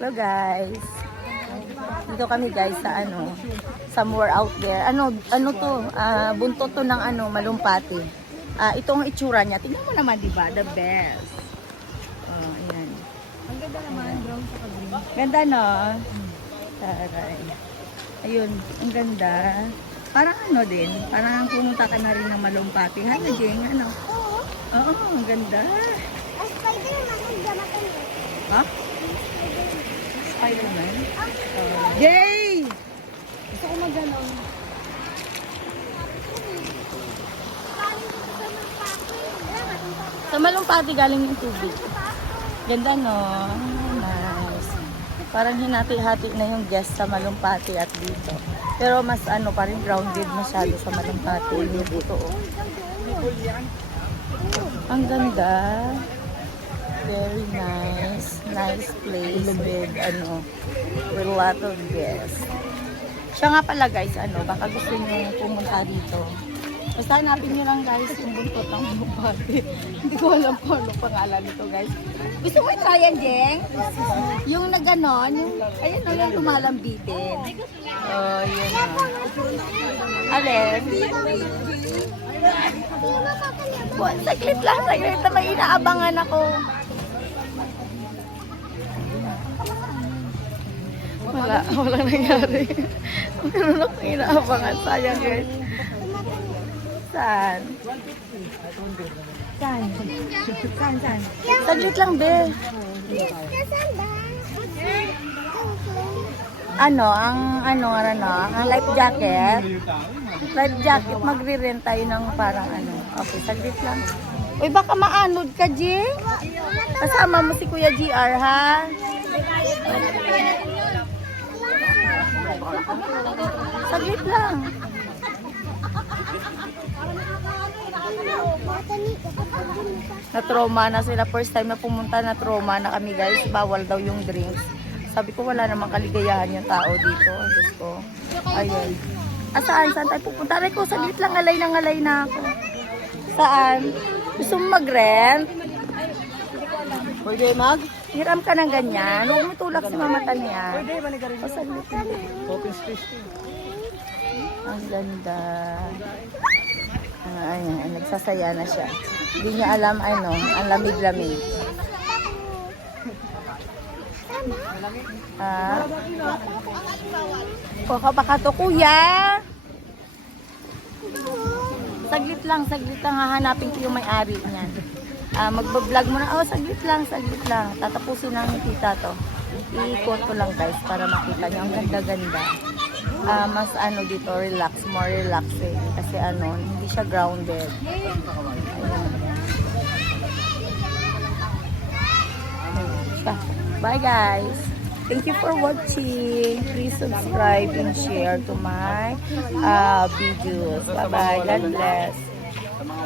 Hello guys. Dito kami guys sa somewhere out there. Ano to? Buntot to ng malumpati. Ito ang itsura niya. Tingnan mo naman, 'di ba? The best. Oh, ayan. Ang ganda naman, brown sa green. Ganda no? Taray. Ayun, ang ganda. Parang din, parang pumunta ka na rin ng malumpati. Ano, Jeng? Ano? Oo, ang ganda. Ha? Spider-Man? Yay! Gusto ko mag-ganon. Sa malumpati galing yung tubig. Ganda no? Nice. Parang hinati-hati na yung guest sa malumpati at dito. Pero mas pa rin grounded masyado sa malumpati. Yung dito oh. Ang ganda. Very nice. Nice place with with a lot of guests. Siya nga pala guys, baka gusto niyo pumunta dito. Basta hanapin niyo lang guys yung buntot ng malumpati. Hindi ko alam kung ano pangalan nito guys. Gusto mo i-try yan, Jeng? Yung naganon, ayun o, yung lumalambitin. Oh, yun o. Alin? Saglit lang, saglit na may inaabangan ako. Walang nangyari. Meron akong inaabangan. Sayang guys. Saan? Saan? Saglit lang, be. Ang life jacket. Life jacket, magre-rent tayo ng parang Okay, saglit lang. Uy, baka maanod ka, Jing. Kasama mo si Kuya GR, ha? Saglit lang. Na-trauma na sila. First time na pumunta, na-trauma na kami guys. Bawal daw yung drinks. Sabi ko wala namang kaligayahan yung tao dito. Diyos ko. Ayun. Saan tayo pupunta? Aray ko, saglit lang. Ngalay na ako. Saan? Gusto mo mag-rent? Pwede mag? Hiram ka ng ganyan. Huwag mo tulak si mamata niya. Pwede, manigarin O, saglit lang. open space. Ang ganda. Ayan, nagsasaya na siya. Hindi niya alam ang lamig-lamig. Baka to, kuya. Saglit lang, hahanapin ko yung may-ari niyan. Magbablog mo na. Saglit lang. Tatapusin lang ni tita to. I-ikot ko lang guys para makita niyo. Ang ganda-ganda. Mas dito, more relaxing. Kasi hindi siya grounded. Ayan. Bye guys! Thank you for watching. Please subscribe and share to my videos. Bye-bye. God bless.